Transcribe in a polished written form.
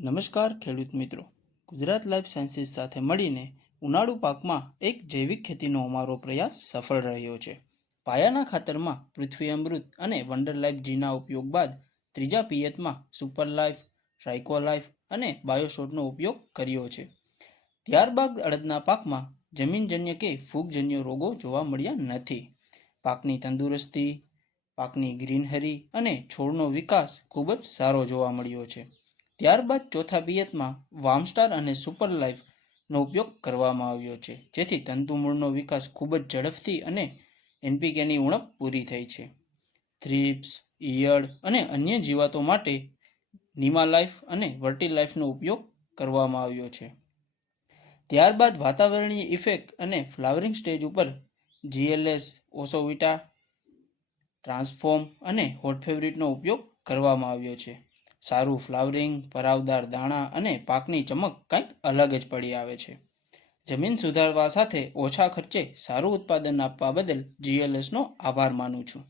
નમસ્કાર ખેડૂત મિત્રો, ગુજરાત લાઈફ સાયન્સીસ સાથે મળીને ઉનાળુ પાકમાં એક જૈવિક ખેતીનો અમારો પ્રયાસ સફળ રહ્યો છે. પાયાના ખાતરમાં પૃથ્વી અમૃત અને વંડર લાઈફ જીના ઉપયોગ બાદ ત્રીજા પિયતમાં સુપર લાઈફ, ટ્રાઇકોલાઈફ અને બાયોશોટનો ઉપયોગ કર્યો છે. ત્યારબાદ અડદના પાકમાં જમીનજન્ય કે ફૂગજન્ય રોગો જોવા મળ્યા નથી. પાકની તંદુરસ્તી, પાકની ગ્રીનહરી અને છોડનો વિકાસ ખૂબ જ સારો જોવા મળ્યો છે. ત્યારબાદ ચોથા પિયતમાં વાર્મસ્ટાર અને સુપર લાઈફનો ઉપયોગ કરવામાં આવ્યો છે, જેથી તંતુમૂળનો વિકાસ ખૂબ જ ઝડપથી અને એનપીકેની ઉણપ પૂરી થઈ છે. થ્રિપ્સ, ઈયળ અને અન્ય જીવાતો માટે નિમાલાઈફ અને વર્ટીલાઈફનો ઉપયોગ કરવામાં આવ્યો છે. ત્યારબાદ વાતાવરણીય ઇફેક્ટ અને ફ્લાવરિંગ સ્ટેજ ઉપર GLS, ઓસોવિટા, ટ્રાન્સફોર્મ અને હોટ ફેવરિટનો ઉપયોગ કરવામાં આવ્યો છે. સારું ફ્લાવરિંગ, ભરાવદાર દાણા અને પાકની ચમક કંઈક અલગ જ પડી આવે છે. જમીન સુધારવા સાથે ઓછા ખર્ચે સારું ઉત્પાદન આપવા બદલ GLSનો આભાર માનું છું.